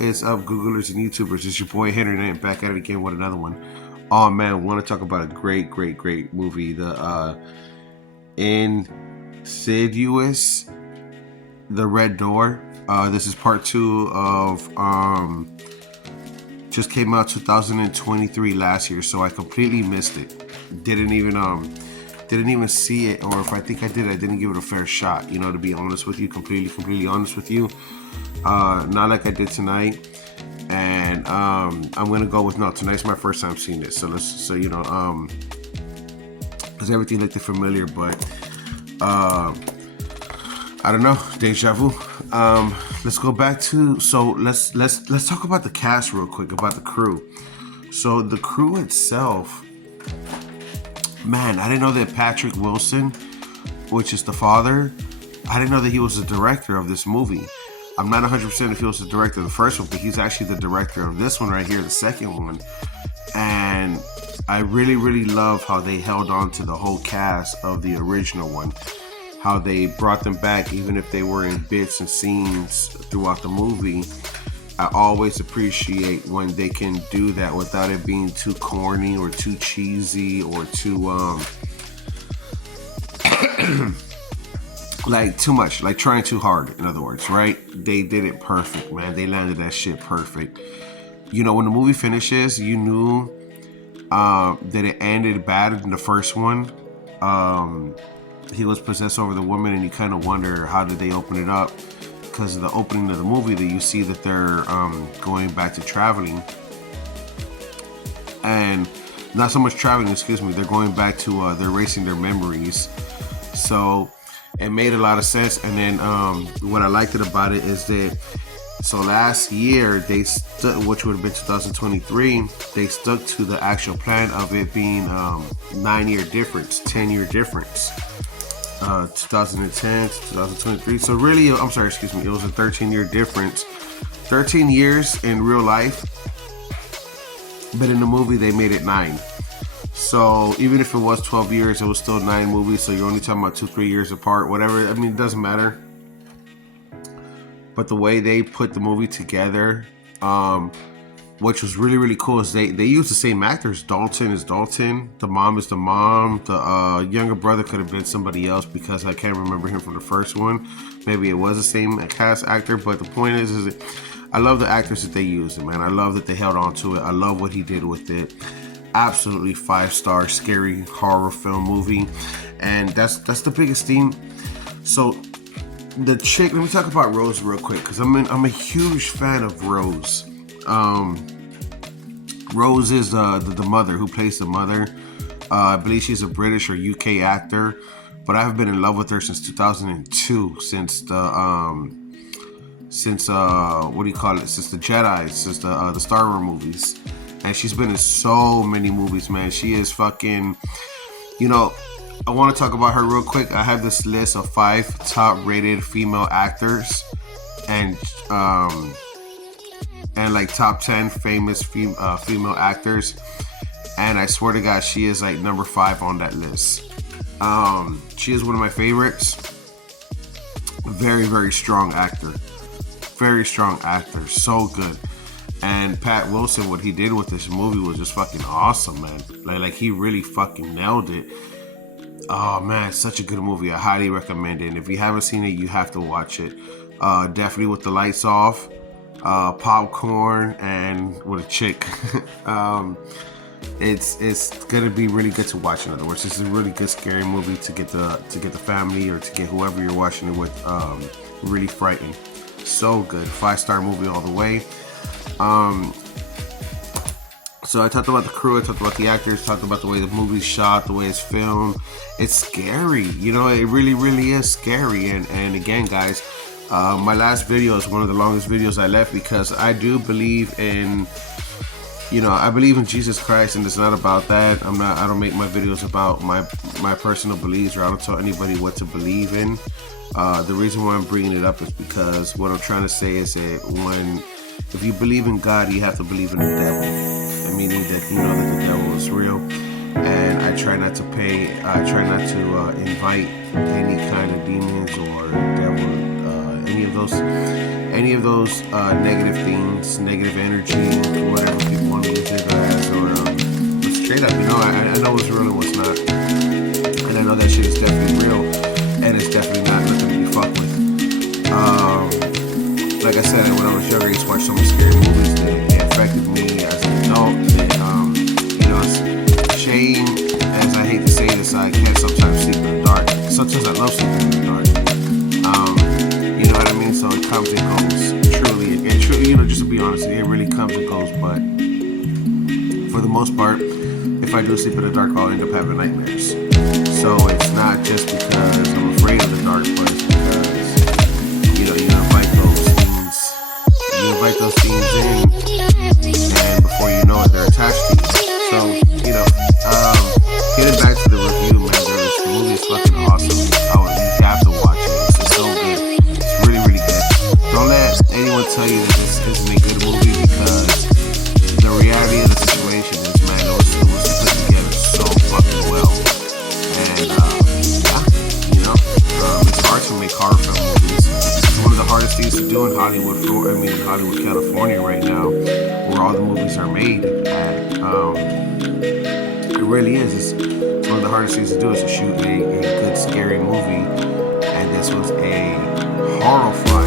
What is up, Googlers and YouTubers? It's your boy Henry back at it again with another one. Oh man, want to talk about a great movie, the Insidious, The Red Door. This is part 2 of just came out 2023 last year, so I completely missed it. Didn't even see it, or if I think I did, I didn't give it a fair shot. You know, to be honest with you, completely honest with you. Not like I did tonight, and I'm gonna go with no. Tonight's my first time seeing it, because everything looked familiar, but I don't know, deja vu. Let's go back to let's talk about the cast real quick, about the crew. So the crew itself, man, I didn't know that Patrick Wilson, which is the father, I didn't know that he was the director of this movie. I'm not 100% if he was the director of the first one, but he's actually the director of this one right here, the second one. And I really love how they held on to the whole cast of the original one. How they brought them back, even if they were in bits and scenes throughout the movie. I always appreciate when they can do that without it being too corny or too cheesy or too like too much, like trying too hard, in other words, right? They did it perfect, man. They landed that shit perfect. You know, when the movie finishes, you knew that it ended bad in the first one. He was possessed over the woman, and you kind of wonder, how did they open it up? Because of the opening of the movie, that you see that they're going back to traveling, and not so much traveling, excuse me, they're going back to they're erasing their memories. So it made a lot of sense. And then what I liked about it is that, so last year they stuck, which would have been 2023, they stuck to the actual plan of it being 9-year difference, 10-year difference. 2010 to 2023. So really, I'm sorry, excuse me, it was a 13-year difference. 13 years in real life, but in the movie they made it 9. So even if it was 12 years, it was still 9 movies. So you're only talking about 2-3 years apart, whatever. I mean, it doesn't matter. But the way they put the movie together, which was really cool, is they use the same actors. Dalton is Dalton. The mom is the mom. The younger brother could have been somebody else, because I can't remember him from the first one. Maybe it was the same cast actor. But the point is that I love the actors that they used, man. I love that they held on to it. I love what he did with it. Absolutely 5-star scary horror film movie, and that's the biggest theme. So the chick, let me talk about Rose real quick, because I'm a huge fan of Rose. Rose is the mother, who plays the mother. I believe she's a British or UK actor, but I've been in love with her since 2002, since the what do you call it? Since the Jedi, since the Star Wars movies. And she's been in so many movies, man. She is fucking, you know, I want to talk about her real quick. I have this list of 5 top rated female actors, and like top 10 famous female actors. And I swear to God, she is like number 5 on that list. She is one of my favorites. Very strong actor. Very strong actor. So good. And Pat Wilson, what he did with this movie was just fucking awesome, man. Like he really fucking nailed it. Oh man, such a good movie. I highly recommend it. And if you haven't seen it, you have to watch it. Definitely with the lights off, popcorn, and with a chick. It's gonna be really good to watch. In other words, this is a really good scary movie to get the family, or to get whoever you're watching it with really frightened. So good. 5-star movie all the way. So I talked about the crew, I talked about the actors, talked about the way the movie's shot, the way it's filmed. It's scary, you know, it really is scary. And again, guys, my last video is one of the longest videos I left, because I do believe in, you know, I believe in Jesus Christ, and it's not about that. I don't make my videos about my personal beliefs, or I don't tell anybody what to believe in. The reason why I'm bringing it up is because what I'm trying to say is that if you believe in God, you have to believe in the devil, meaning that you know that the devil is real. And I try not to invite any kind of demons or devil, any of those negative things be honest with you. It really comes and goes, but for the most part, if I do sleep in the dark, I'll end up having nightmares. So it's not just because I'm afraid of the dark, but it's because, you know, you invite those things in, and before you know it, they're attached to you. So, you know, getting back to the review, man, the movie's fucking awesome. You have to watch it. It's so good. It's really, really good. Don't let anyone tell you that this isn't a good movie, because the reality of the situation is, man, it was put together so fucking well. And, yeah, you know, it's hard to make horror film movies. It's one of the hardest things to do in Hollywood, California right now, where all the movies are made at. It really is. It's one of the hardest things to do is to shoot a good scary movie, and this was a horrifying